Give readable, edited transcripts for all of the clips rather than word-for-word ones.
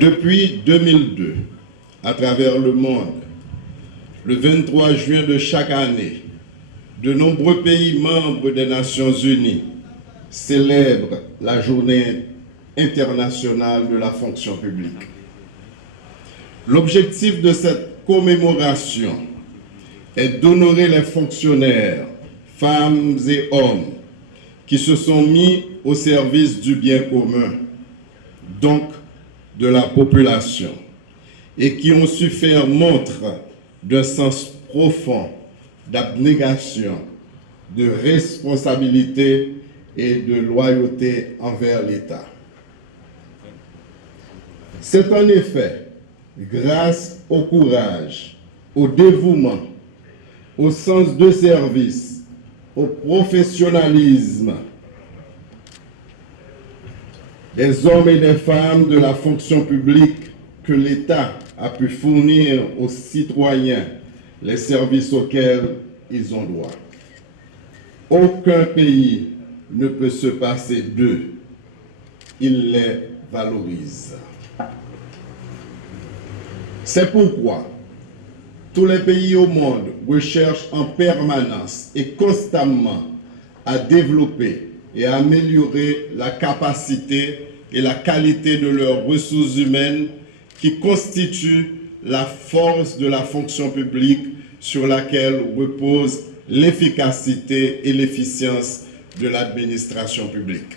Depuis 2002, à travers le monde, le 23 juin de chaque année, de nombreux pays membres des Nations Unies célèbrent la Journée internationale de la fonction publique. L'objectif de cette commémoration est d'honorer les fonctionnaires, femmes et hommes, qui se sont mis au service du bien commun, donc de la population, et qui ont su faire montre d'un sens profond d'abnégation, de responsabilité et de loyauté envers l'État. C'est en effet grâce au courage, au dévouement, au sens de service, au professionnalisme des hommes et des femmes de la fonction publique que l'État a pu fournir aux citoyens les services auxquels ils ont droit. Aucun pays ne peut se passer d'eux. Il les valorise. C'est pourquoi tous les pays au monde recherchent en permanence et constamment à développer et à améliorer la capacité et la qualité de leurs ressources humaines qui constituent la force de la fonction publique sur laquelle repose l'efficacité et l'efficience de l'administration publique.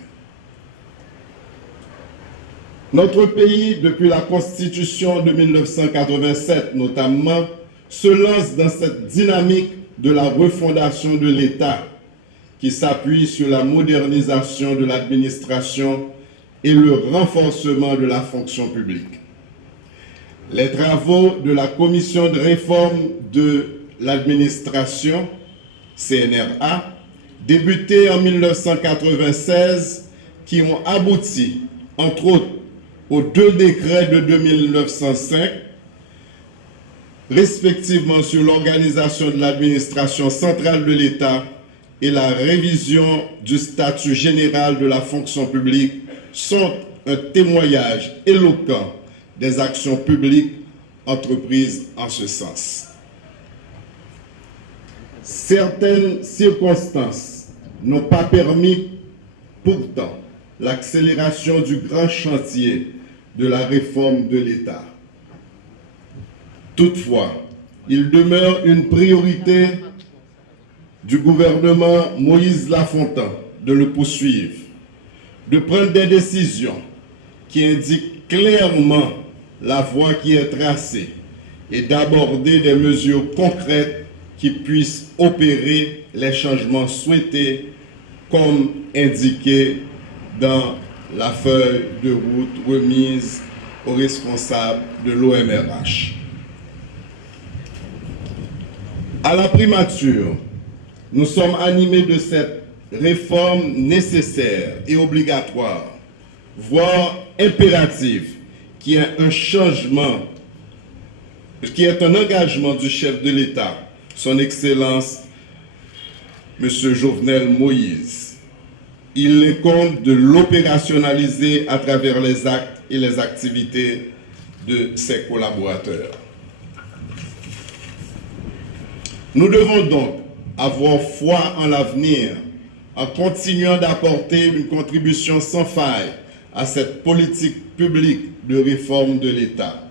Notre pays, depuis la Constitution de 1987 notamment, se lance dans cette dynamique de la refondation de l'État qui s'appuie sur la modernisation de l'administration et le renforcement de la fonction publique. Les travaux de la Commission de réforme de l'administration, CNRA, débutés en 1996, qui ont abouti, entre autres, aux 2 décrets de 2905, respectivement sur l'organisation de l'administration centrale de l'État et la révision du statut général de la fonction publique, sont un témoignage éloquent des actions publiques entreprises en ce sens. Certaines circonstances n'ont pas permis pourtant l'accélération du grand chantier de la réforme de l'État. Toutefois, il demeure une priorité du gouvernement Moïse Lafontaine de le poursuivre, de prendre des décisions qui indiquent clairement la voie qui est tracée et d'aborder des mesures concrètes qui puissent opérer les changements souhaités comme indiqué dans la feuille de route remise aux responsables de l'OMRH. À la primature, nous sommes animés de cette réforme nécessaire et obligatoire, voire impérative, qui est un changement, qui est un engagement du chef de l'État, son Excellence, M. Jovenel Moïse. Il incombe de l'opérationnaliser à travers les actes et les activités de ses collaborateurs. Nous devons donc avoir foi en l'avenir en continuant d'apporter une contribution sans faille à cette politique publique de réforme de l'État.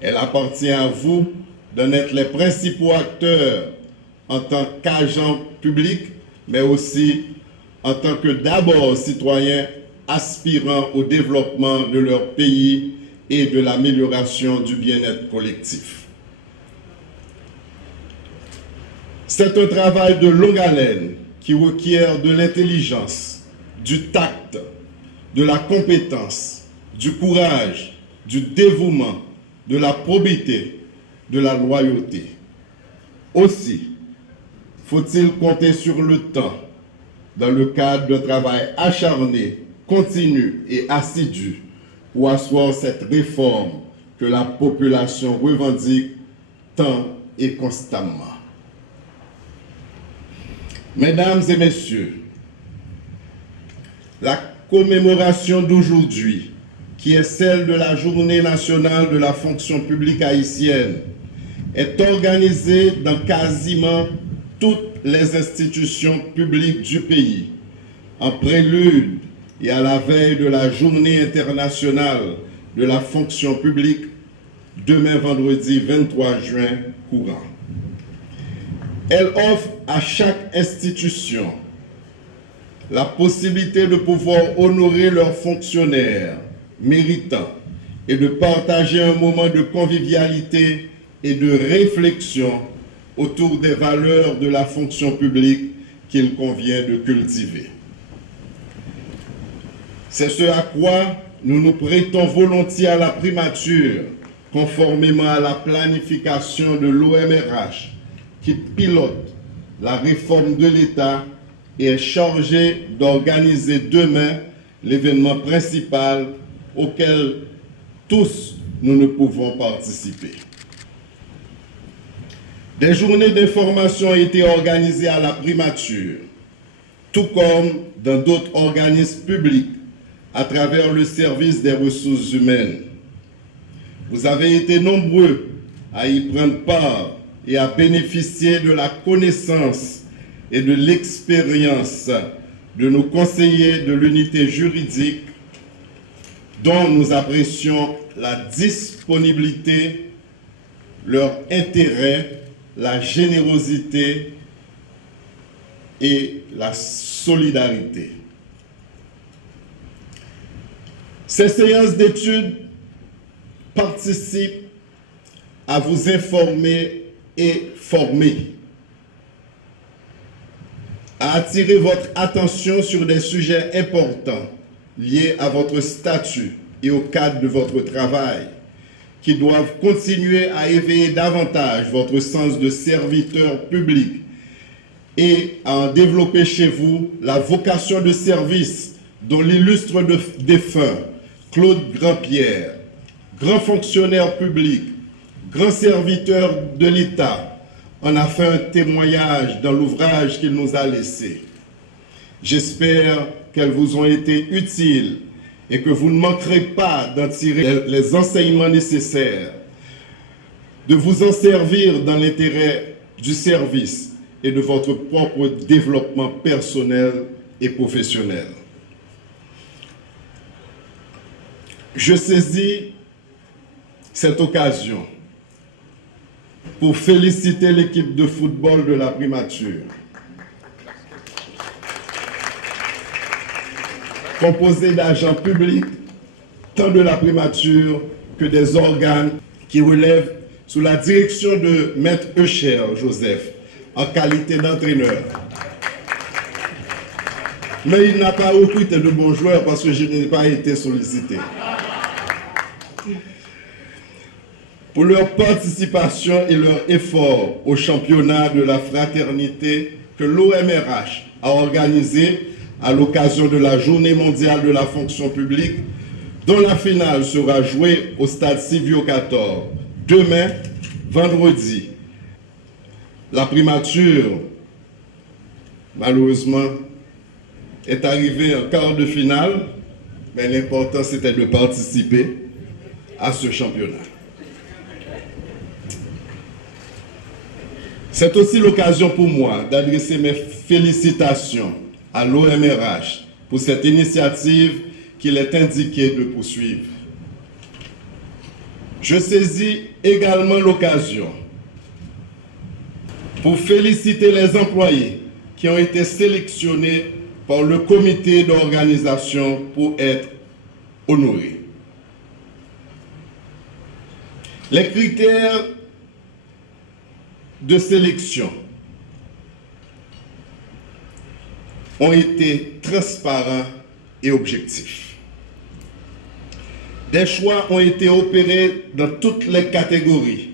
Elle appartient à vous d'en être les principaux acteurs en tant qu'agents publics, mais aussi en tant que d'abord citoyens aspirant au développement de leur pays et de l'amélioration du bien-être collectif. C'est un travail de longue haleine qui requiert de l'intelligence, du tact, de la compétence, du courage, du dévouement, de la probité, de la loyauté. Aussi, faut-il compter sur le temps dans le cadre d'un travail acharné, continu et assidu pour asseoir cette réforme que la population revendique tant et constamment. Mesdames et messieurs, la commémoration d'aujourd'hui, qui est celle de la Journée nationale de la fonction publique haïtienne, est organisée dans quasiment toutes les institutions publiques du pays, en prélude et à la veille de la Journée internationale de la fonction publique, demain vendredi 23 juin courant. Elle offre à chaque institution la possibilité de pouvoir honorer leurs fonctionnaires méritants et de partager un moment de convivialité et de réflexion autour des valeurs de la fonction publique qu'il convient de cultiver. C'est ce à quoi nous nous prêtons volontiers à la primature, conformément à la planification de l'OMRH, qui pilote la réforme de l'État et est chargé d'organiser demain l'événement principal auquel tous nous ne pouvons participer. Des journées d'information ont été organisées à la primature, tout comme dans d'autres organismes publics, à travers le service des ressources humaines. Vous avez été nombreux à y prendre part et à bénéficier de la connaissance et de l'expérience de nos conseillers de l'unité juridique, dont nous apprécions la disponibilité, leur intérêt, la générosité et la solidarité. Ces séances d'études participent à vous informer et former, à attirer votre attention sur des sujets importants liés à votre statut et au cadre de votre travail, qui doivent continuer à éveiller davantage votre sens de serviteur public et à en développer chez vous la vocation de service dont l'illustre défunt Claude Grand-Pierre, grand fonctionnaire public, grand serviteur de l'État, en a fait un témoignage dans l'ouvrage qu'il nous a laissé. J'espère qu'elles vous ont été utiles et que vous ne manquerez pas d'en tirer les enseignements nécessaires, de vous en servir dans l'intérêt du service et de votre propre développement personnel et professionnel. Je saisis cette occasion pour féliciter l'équipe de football de la primature, composée d'agents publics, tant de la primature que des organes qui relèvent sous la direction de Maître Echer Joseph, en qualité d'entraîneur. Mais il n'a pas recruté de bons joueurs parce que je n'ai pas été sollicité. Pour leur participation et leur effort au championnat de la fraternité que l'OMRH a organisé à l'occasion de la Journée mondiale de la fonction publique, dont la finale sera jouée au stade Silvio 14, demain, vendredi. La primature, malheureusement, est arrivée en quart de finale, mais l'important c'était de participer à ce championnat. C'est aussi l'occasion pour moi d'adresser mes félicitations à l'OMRH pour cette initiative qu'il est indiqué de poursuivre. Je saisis également l'occasion pour féliciter les employés qui ont été sélectionnés par le comité d'organisation pour être honorés. Les critères de sélection ont été transparents et objectifs. Des choix ont été opérés dans toutes les catégories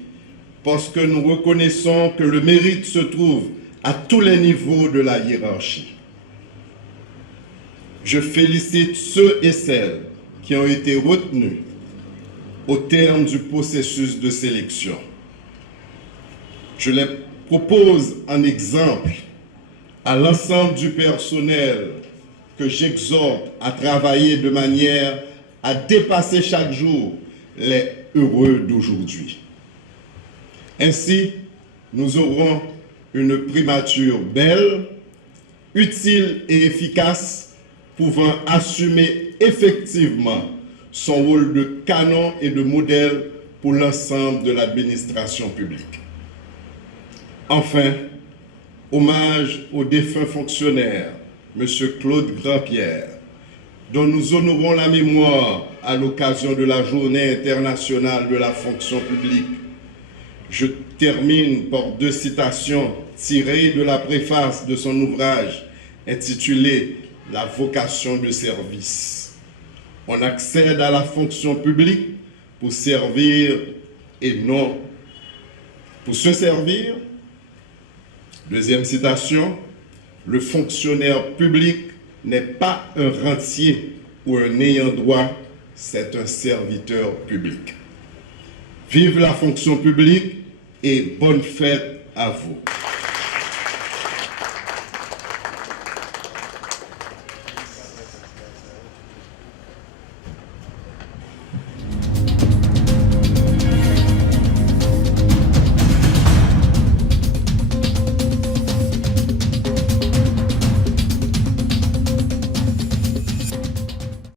parce que nous reconnaissons que le mérite se trouve à tous les niveaux de la hiérarchie. Je félicite ceux et celles qui ont été retenus au terme du processus de sélection. Je les propose en exemple à l'ensemble du personnel que j'exhorte à travailler de manière à dépasser chaque jour les heureux d'aujourd'hui. Ainsi, nous aurons une primature belle, utile et efficace, pouvant assumer effectivement son rôle de canon et de modèle pour l'ensemble de l'administration publique. Enfin, hommage au défunt fonctionnaire, M. Claude Grandpierre, dont nous honorons la mémoire à l'occasion de la Journée internationale de la fonction publique. Je termine par 2 citations tirées de la préface de son ouvrage intitulé « La vocation de service ». On accède à la fonction publique pour servir et non pour se servir. Deuxième citation, le fonctionnaire public n'est pas un rentier ou un ayant droit, c'est un serviteur public. Vive la fonction publique et bonne fête à vous.